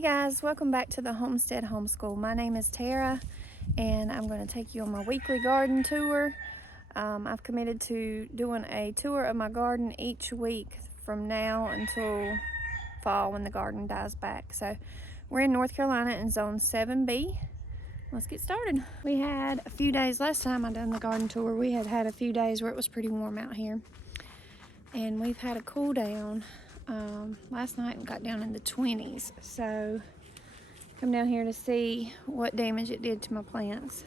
Hey guys, welcome back to the Homestead Homeschool. My name is Tara and I'm going to take you on my weekly garden tour. I've committed to doing a tour of my garden each week from now until fall when the garden dies back. So we're in North Carolina in zone 7B. Let's get started. We had a few days, last time I done the garden tour, we had a few days where it was pretty warm out here. And we've had a cool down. Last night and got down in the 20s, so come down here to see what damage it did to my plants.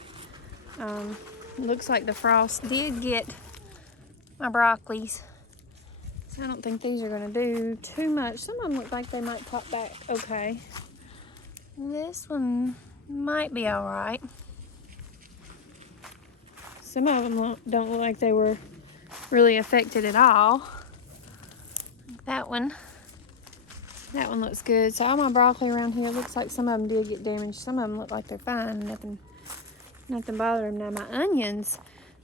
Looks like the frost did get my broccolis, so I don't think these are going to do too much. Some of them look like they might pop back okay. This one might be all right. Some of them don't look like they were really affected at all. That one looks good. So all my broccoli around here, looks like some of them did get damaged. Some of them look like they're fine. Nothing bothered them. Now my onions,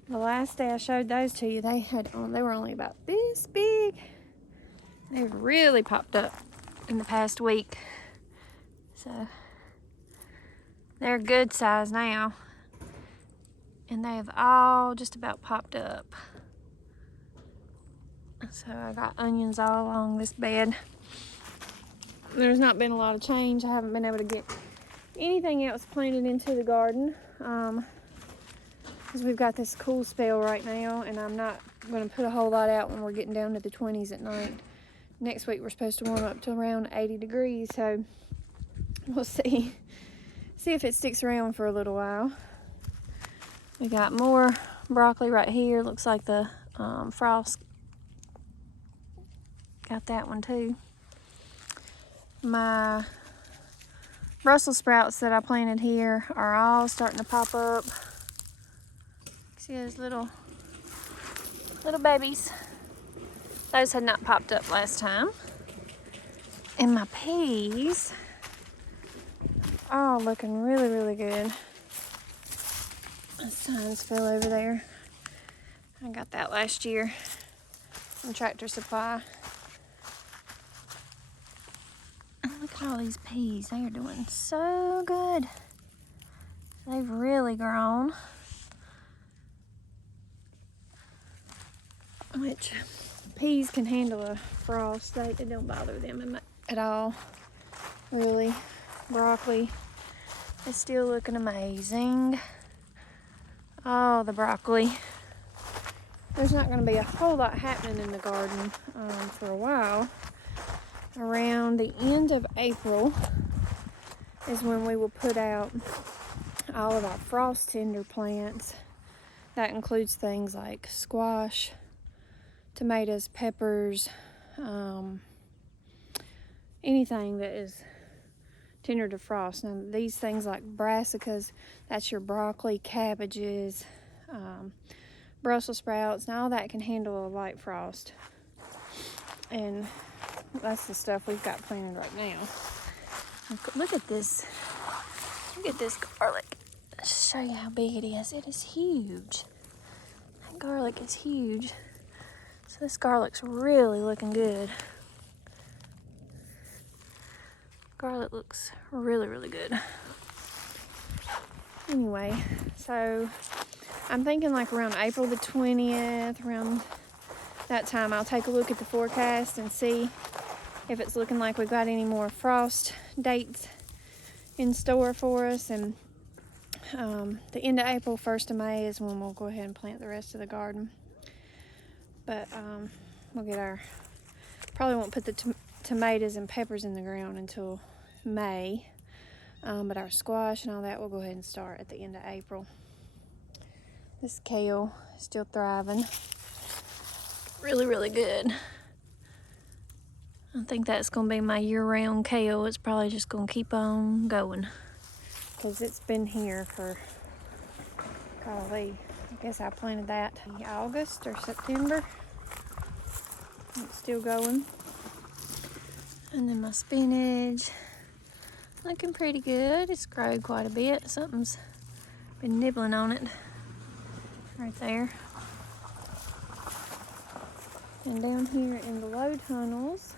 the last day I showed those to you, they were only about this big. They've really popped up in the past week. So they're good size now. And they have all just about popped up. So I got onions all along this bed. There's not been a lot of change. I haven't been able to get anything else planted into the garden because we've got this cool spell right now, and I'm not going to put a whole lot out when we're getting down to the 20s at night. Next week we're supposed to warm up to around 80 degrees, so we'll see if it sticks around for a little while. We got more broccoli right here. Looks like the frost got that one too. My Brussels sprouts that I planted here are all starting to pop up. See those little babies? Those had not popped up last time. And my peas are looking really, really good. The signs fell over there. I got that last year from Tractor Supply. Look at all these peas. They are doing so good. They've really grown. Which peas can handle a frost. They don't bother them at all. Really. Broccoli is still looking amazing. Oh, the broccoli. There's not going to be a whole lot happening in the garden for a while. Around the end of April is when we will put out all of our frost tender plants. That includes things like squash, tomatoes, peppers, anything that is tender to frost. Now these things like brassicas, that's your broccoli, cabbages, Brussels sprouts, now all that can handle a light frost. And that's the stuff we've got planted right now. Look at this. Look at this garlic. Let's show you how big it is. It is huge. That garlic is huge. So this garlic's really looking good. Garlic looks really, really good. Anyway, so I'm thinking like around April the 20th, around that time, I'll take a look at the forecast and see if it's looking like we've got any more frost dates in store for us. And the end of April, 1st of May is when we'll go ahead and plant the rest of the garden. But we'll get probably won't put the tomatoes and peppers in the ground until May. But our squash and all that will go ahead and start at the end of April. This kale is still thriving. Really, really good. I think that's going to be my year-round kale. It's probably just going to keep on going because it's been here for, golly, I guess I planted that in August or September. It's still going. And then my spinach, looking pretty good. It's grown quite a bit. Something's been nibbling on it right there. And down here in the low tunnels,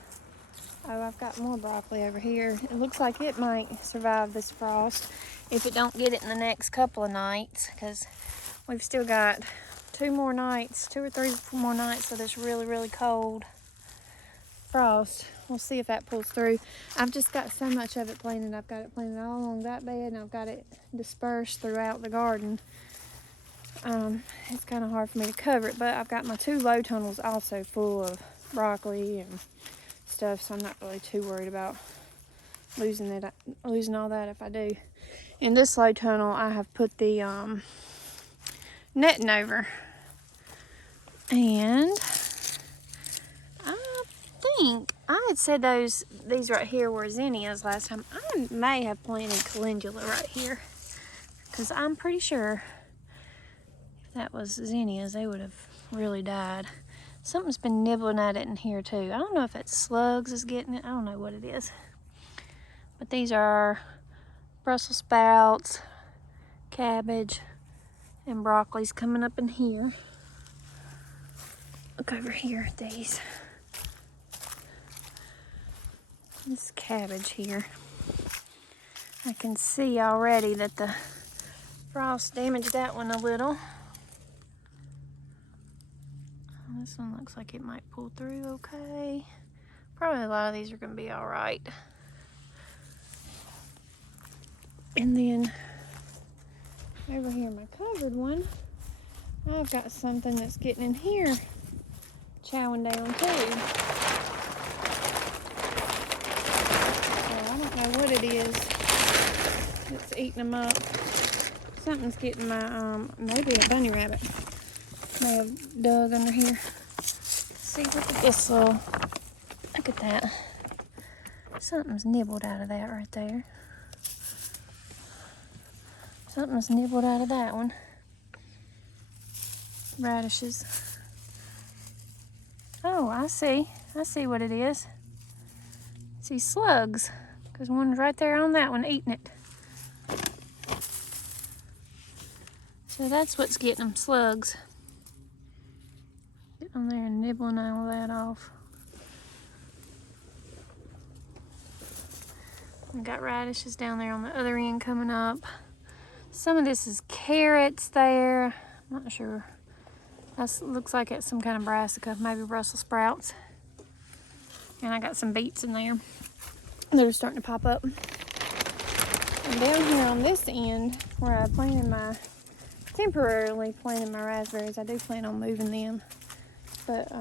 Oh, I've got more broccoli over here. It looks like it might survive this frost if it don't get it in the next couple of nights, because we've still got 2 or 3 more nights of this really, really cold frost. We'll see if that pulls through. I've just got so much of it planted. I've got it planted all along that bed, and I've got it dispersed throughout the garden. It's kind of hard for me to cover it, but I've got my 2 low tunnels also full of broccoli and stuff, so I'm not really too worried about losing all that if I do. In this low tunnel, I have put the netting over, and I think I had said these right here were zinnias last time. I may have planted calendula right here, because I'm pretty sure if that was zinnias, they would have really died. Something's been nibbling at it in here too. I don't know if it's slugs is getting it. I don't know what it is. But these are Brussels sprouts, cabbage, and broccoli's coming up in here. Look over here at these. This cabbage here. I can see already that the frost damaged that one a little. This one looks like it might pull through okay. Probably a lot of these are going to be all right. And then over here, my covered one, I've got something that's getting in here, chowing down too. So I don't know what it is that's eating them up. Something's getting my, maybe a bunny rabbit may have dug under here. See, look at this little, look at that. Something's nibbled out of that right there. Something's nibbled out of that one. Radishes. Oh, I see what it is. See slugs, because one's right there on that one eating it. So that's what's getting them, slugs. Getting on there and nibbling all that off. We got radishes down there on the other end coming up. Some of this is carrots there. I'm not sure. That looks like it's some kind of brassica, maybe Brussels sprouts. And I got some beets in there. They're starting to pop up. And down here on this end, where I temporarily planted my raspberries, I do plan on moving them. But,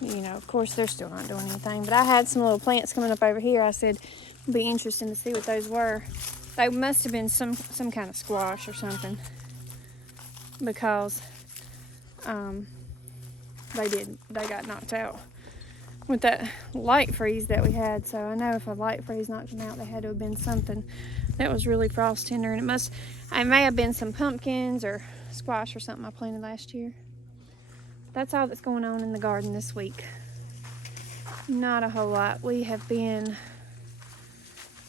you know, of course, they're still not doing anything. But I had some little plants coming up over here. I said it'd be interesting to see what those were. They must have been some kind of squash or something, because they got knocked out with that light freeze that we had. So I know if a light freeze knocked them out, they had to have been something that was really frost tender, and it may have been some pumpkins or squash or something I planted last year. That's all that's going on in the garden this week. Not a whole lot.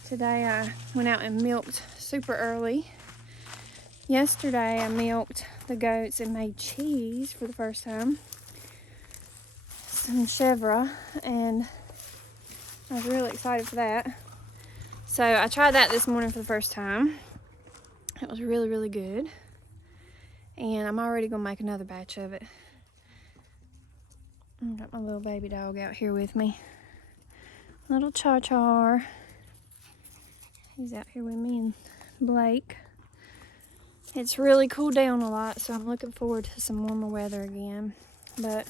Today I went out and milked super early. Yesterday I milked the goats and made cheese for the first time. Some chèvre, and I was really excited for that. So I tried that this morning for the first time. It was really, really good. And I'm already gonna make another batch of it. I've got my little baby dog out here with me. Little Char. He's out here with me and Blake. It's really cooled down a lot, so I'm looking forward to some warmer weather again. But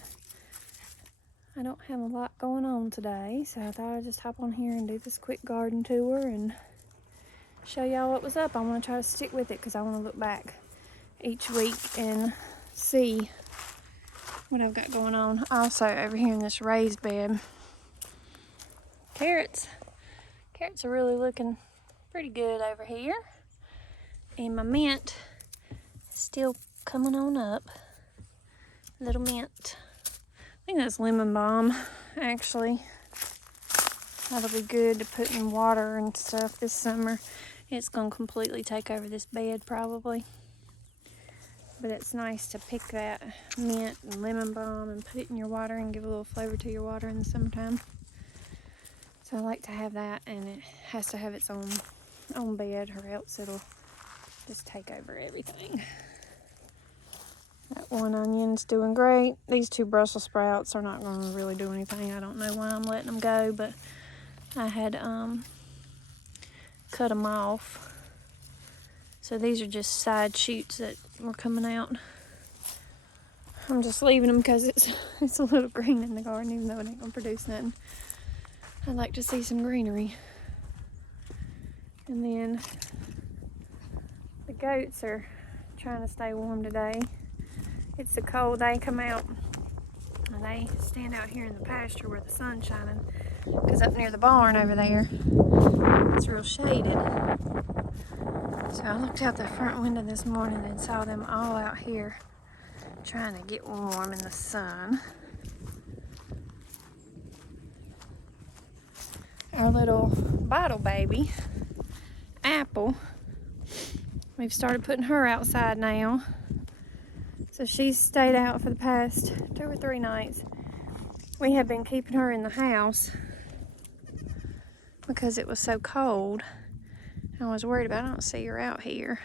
I don't have a lot going on today, so I thought I'd just hop on here and do this quick garden tour and show y'all what was up. I want to try to stick with it because I want to look back each week and see what I've got going on. Also, over here in this raised bed, carrots are really looking pretty good over here. And my mint is still coming on up. Little mint. I think that's lemon balm, actually. That'll be good to put in water and stuff this summer. It's going to completely take over this bed probably. But it's nice to pick that mint and lemon balm and put it in your water and give a little flavor to your water in the summertime. So I like to have that, and it has to have its own bed, or else it'll just take over everything. That one onion's doing great. These two Brussels sprouts are not going to really do anything. I don't know why I'm letting them go, but I had cut them off. So these are just side shoots that were coming out. I'm just leaving them because it's a little green in the garden, even though it ain't going to produce nothing. I'd like to see some greenery. And then the goats are trying to stay warm today. It's a cold day. Come out and they stand out here in the pasture where the sun's shining, because up near the barn over there it's real shaded. So I looked out the front window this morning and saw them all out here trying to get warm in the sun. Our little bottle baby, Apple, we've started putting her outside now. So she's stayed out for the past 2 or 3 nights. We have been keeping her in the house because it was so cold. I was worried about, I don't see her out here.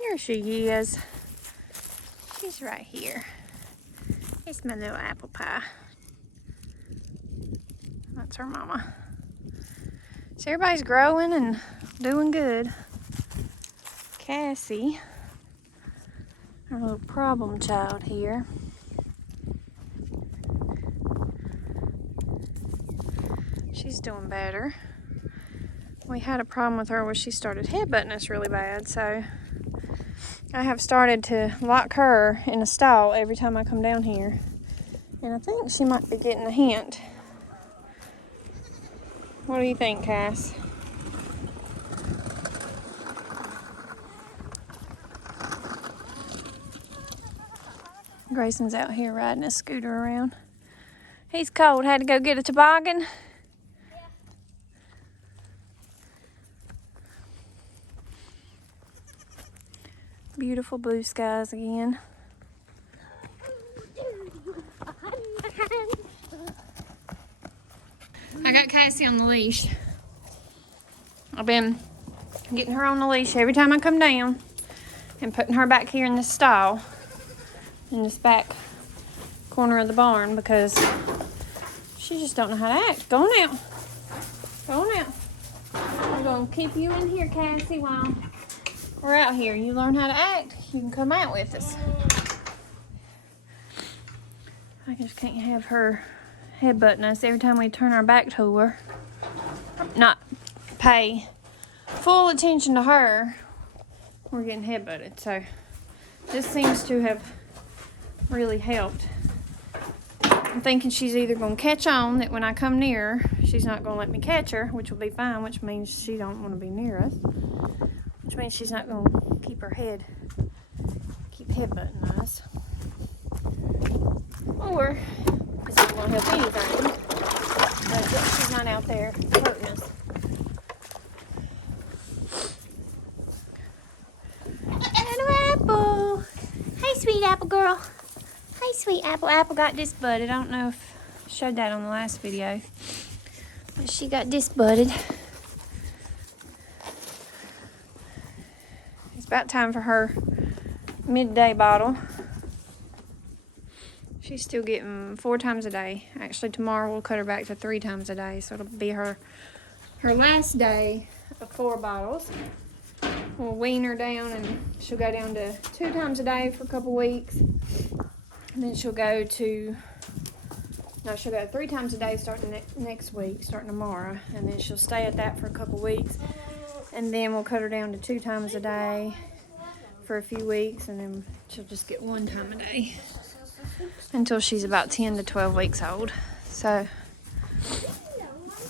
Here she is. She's right here. It's my little apple pie. That's her mama. So everybody's growing and doing good. Cassie, our little problem child here. She's doing better. We had a problem with her where she started headbutting us really bad, so I have started to lock her in a stall every time I come down here. And I think she might be getting a hint. What do you think, Cass? Grayson's out here riding his scooter around. He's cold. Had to go get a toboggan. Yeah. Beautiful blue skies again. I got Cassie on the leash. I've been getting her on the leash every time I come down and putting her back here in the stall in this back corner of the barn because she just don't know how to act. Go on out. Go on out. I'm going to keep you in here, Cassie, while we're out here. You learn how to act, you can come out with us. I just can't have her headbutting us every time we turn our back to her. Not pay full attention to her. We're getting headbutted. So this seems to have really helped. I'm thinking she's either going to catch on that when I come near her, she's not going to let me catch her, which will be fine, which means she don't want to be near us. Which means she's not going to keep headbutting us. Or it's not going to help anything. But she's not out there hurting us. Hello, Apple. Hey, sweet Apple girl. Hey, sweet Apple. Apple got disbudded. I don't know if I showed that on the last video. But she got disbudded. It's about time for her midday bottle. She's still getting 4 times a day. Actually, tomorrow we'll cut her back to 3 times a day. So it'll be her last day of 4 bottles. We'll wean her down and she'll go down to 2 times a day for a couple weeks. And then she'll go to 3 times a day starting next week, starting tomorrow. And then she'll stay at that for a couple weeks. And then we'll cut her down to 2 times a day for a few weeks. And then she'll just get 1 time a day until she's about 10 to 12 weeks old. So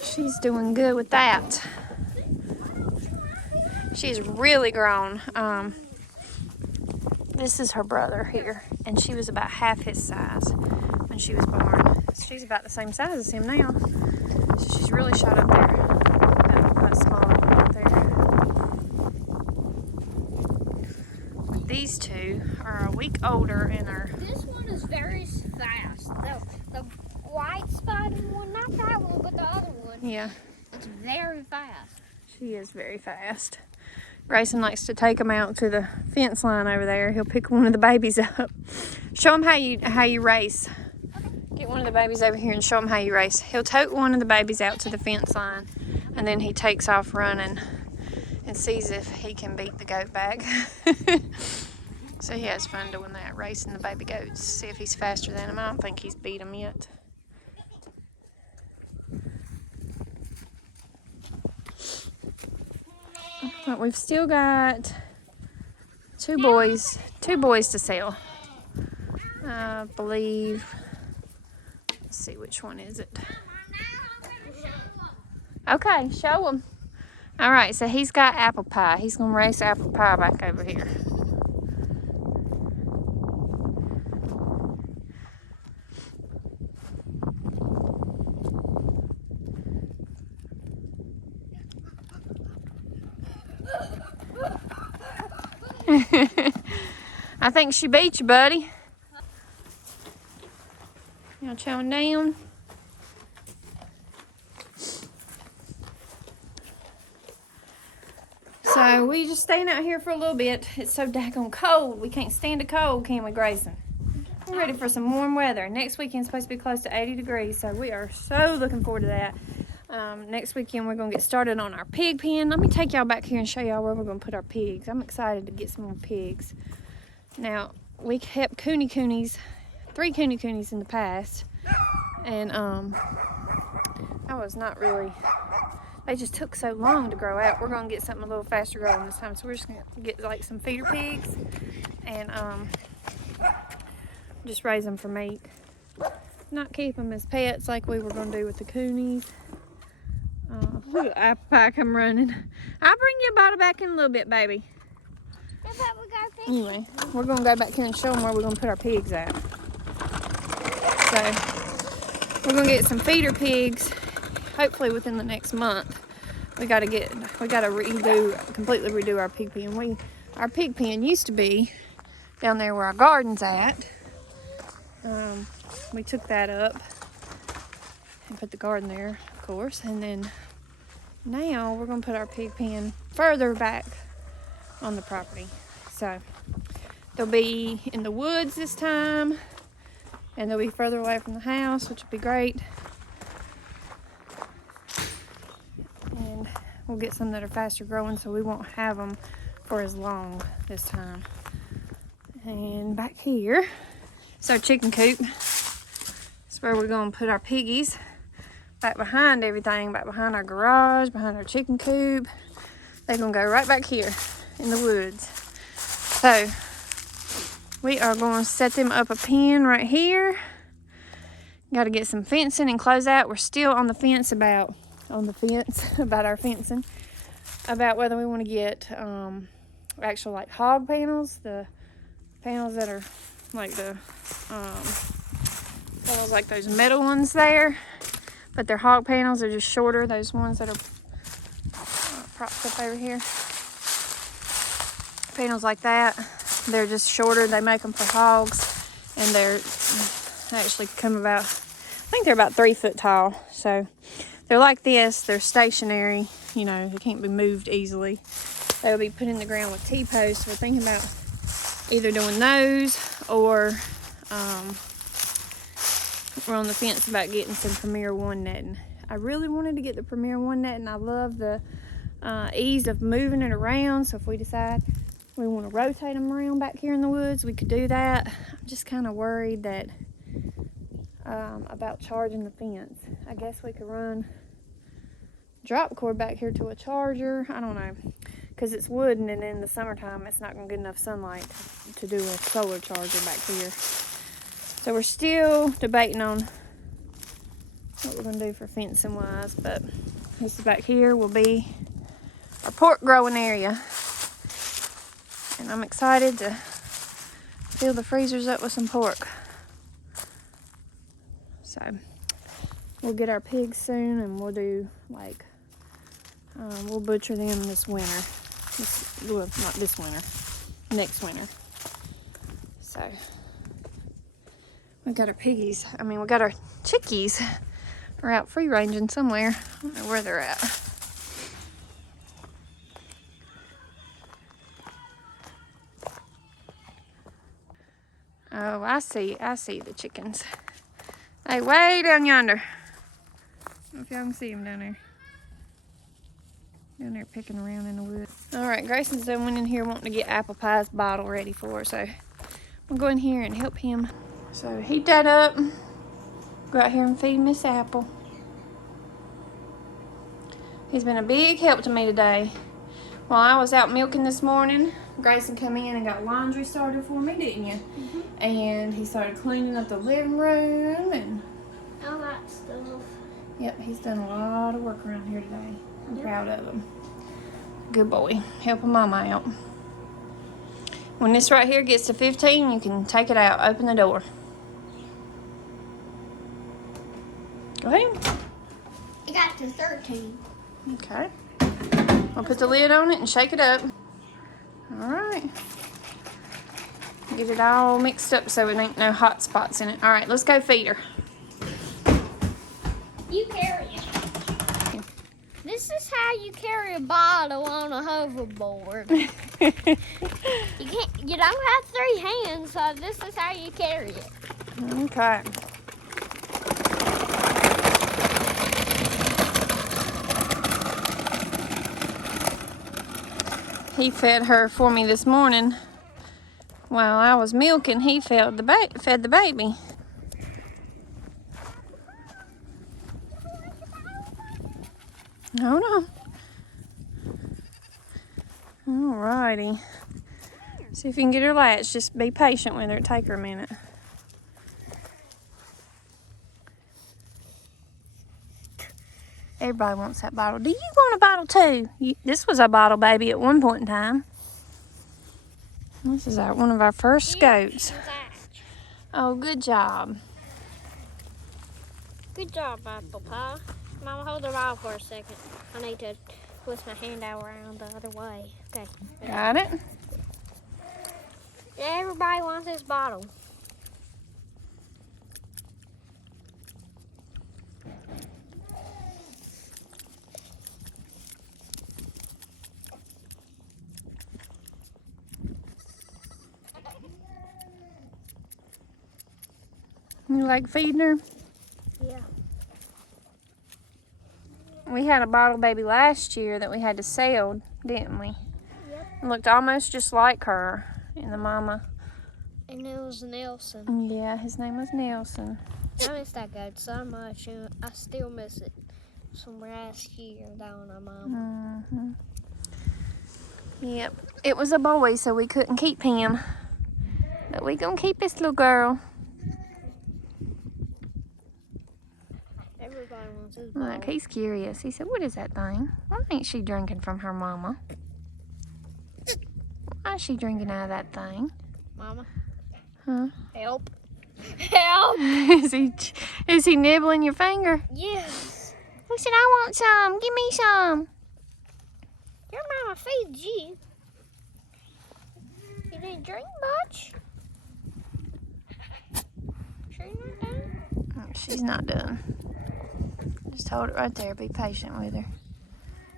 she's doing good with that. She's really grown. This is her brother here, and she was about half his size when she was born. She's about the same size as him now. So she's really shot up there. About smaller up there. But these two are a week older and are... This one is very fast. The white spotted one, not that She's very fast. She is very fast. Grayson likes to take them out to the fence line over there. He'll pick one of the babies up. Show him how you race. Get one of the babies over here and show him how you race. He'll tote one of the babies out to the fence line, and then he takes off running and sees if he can beat the goat back. So he has fun doing that, racing the baby goats, see if he's faster than him. I don't think he's beat him yet. But we've still got two boys to sell. I believe, let's see, which one is it? Okay, show him. All right, so he's got apple pie. He's gonna race apple pie back over here. I think she beat you, buddy. Y'all chowing down? So we just staying out here for a little bit. It's so daggone cold. We can't stand the cold, can we, Grayson? We're ready for some warm weather. Next weekend's supposed to be close to 80 degrees, so we are so looking forward to that. Next weekend we're gonna get started on our pig pen. Let me take y'all back here and show y'all where we're gonna put our pigs. I'm excited to get some more pigs. Now, we kept coonies, 3 coonies in the past, and I was not really, they just took so long to grow out. We're gonna get something a little faster growing this time, so we're just gonna get like some feeder pigs and just raise them for meat. Not keep them as pets like we were gonna do with the coonies. Look at apple pie come running. I'll bring your bottle back in a little bit, baby. Anyway, we're gonna go back here and show them where we're gonna put our pigs at. So we're gonna get some feeder pigs, hopefully within the next month. We gotta completely redo our pig pen. Our pig pen used to be down there where our garden's at. We took that up and put the garden there, of course, and then now we're gonna put our pig pen further back on the property. So they'll be in the woods this time, and they'll be further away from the house, which will be great. And we'll get some that are faster growing, so we won't have them for as long this time. And back here, it's our chicken coop. It's where we're gonna put our piggies. Back behind everything, back behind our garage, behind our chicken coop. They're gonna go right back here in the woods. So we are going to set them up a pen right here. Got to get some fencing and close out. We're still on the fence about our fencing, about whether we want to get actual like hog panels, the panels that are like the panels like those metal ones there, but they're hog panels. They're just shorter. Those ones that are propped up over here. Panels like that, they're just shorter. They make them for hogs, and they actually come about, I think they're about 3 foot tall. So they're like this. They're stationary. You know, they can't be moved easily. They'll be put in the ground with T-posts. We're thinking about either doing those, or we're on the fence about getting some Premier One netting. I really wanted to get the Premier One netting. I love the ease of moving it around. So if we decide we want to rotate them around back here in the woods, we could do that. I'm just kind of worried that about charging the fence. I guess we could run drop cord back here to a charger. I don't know, because it's wooden, and in the summertime it's not going to get enough sunlight to do a solar charger back here. So we're still debating on what we're going to do for fencing wise, but this back here will be our pork growing area. And I'm excited to fill the freezers up with some pork. So we'll get our pigs soon, and we'll do like, we'll butcher them this winter. Well, not this winter, next winter. So we got our piggies, we got our chickies They're out free ranging somewhere. I don't know where they're at. Oh, I see the chickens. Hey, way down yonder. I don't know if y'all can see them down there. Down there picking around in the woods. All right, Grayson's done went in here wanting to get Apple Pie's bottle ready for her, so I'll go in here and help him. So heat that up. Go out here and feed Miss Apple. He's been a big help to me today. While I was out milking this morning, Grayson come in and got laundry started for me, didn't you? Mm-hmm. And he started cleaning up the living room and all that stuff. Yep, he's done a lot of work around here today. I'm proud of him. Good boy. Helping Mama out. When this right here gets to 15, you can take it out. Open the door. Go ahead. It got to 13. Okay. I'll put the lid on it and shake it up. All right. Get it all mixed up so it ain't no hot spots in it. All right, let's go feed her. You carry it. This is how you carry a bottle on a hoverboard. You don't have 3 hands, so this is how you carry it. Okay. He fed her for me this morning. While I was milking, he fed the baby. Hold on. Alrighty. See if you can get her latched. Just be patient with her. It'll take her a minute. Everybody wants that bottle. Do you want a bottle too? This was a bottle baby at one point in time. This is one of our first scoots. Oh, good job. Good job, Apple Pie. Mama, hold her off for a second. I need to twist my hand out around the other way. Okay. Got it? Yeah, everybody wants this bottle. You like feeding her? Yeah. We had a bottle baby last year that we had to sell, didn't we? Yep. It looked almost just like her and the mama. And it was Nelson. Yeah, his name was Nelson. I miss that goat so much, and I still miss it from last year down on Mama. Mm-hmm. Yep, it was a boy, so we couldn't keep him. But we gonna keep this little girl. Everybody wants his bottle. Look, he's curious. He said, what is that thing? Why ain't she drinking from her mama? Why is she drinking out of that thing? Mama? Huh? Help. Help! is he nibbling your finger? Yes. He said, I want some. Give me some. Your mama feeds you. You didn't drink much? Sure you're not done? Oh, she's not done. Just hold it right there. Be patient with her.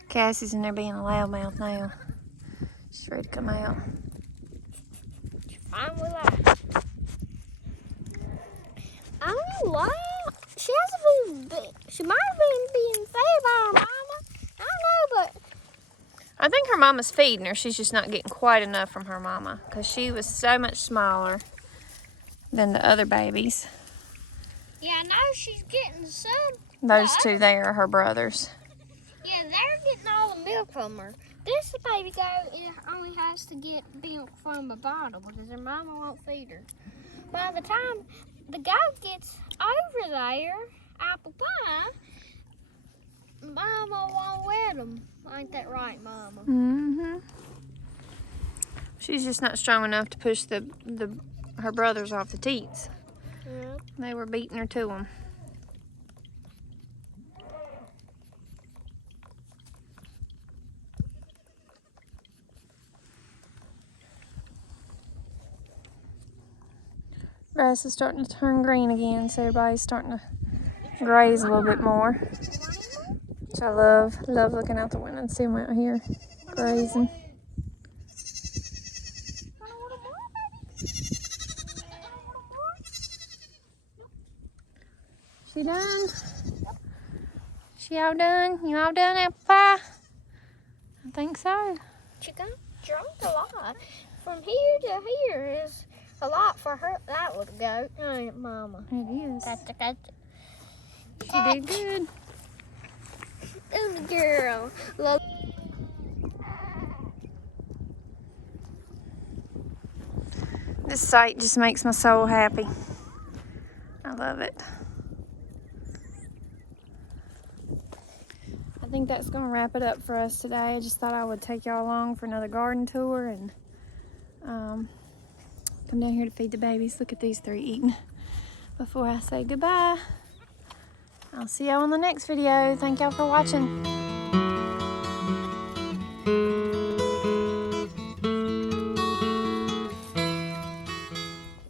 Cassie's in there being a loudmouth now. She's ready to come out. Fine with that. I don't know why. She hasn't been. She might have been being fed by her mama. I don't know, but I think her mama's feeding her. She's just not getting quite enough from her mama because she was so much smaller than the other babies. yeah, I know she's getting some. Those two there are her brothers. Yeah, they're getting all the milk from her. This baby goat only has to get milk from a bottle because her mama won't feed her. By the time the goat gets over there, Apple Pie, Mama won't let him. Ain't that right, Mama? Mm-hmm. She's just not strong enough to push her brothers off the teats. Yeah. They were beating her to them. Grass is starting to turn green again, so everybody's starting to graze a little bit more. Which I love looking out the window and seeing them out here grazing. She done? She all done? You all done, apple pie? I think so. She got drunk a lot. From here to here is a lot for her. That would go. Oh, Mama. It is. Gotcha. She did good. Good girl. Love. This sight just makes my soul happy. I love it. I think that's gonna wrap it up for us today. I just thought I would take y'all along for another garden tour and come down here to feed the babies. Look at these three eating before I say goodbye. I'll see y'all on the next video. Thank y'all for watching.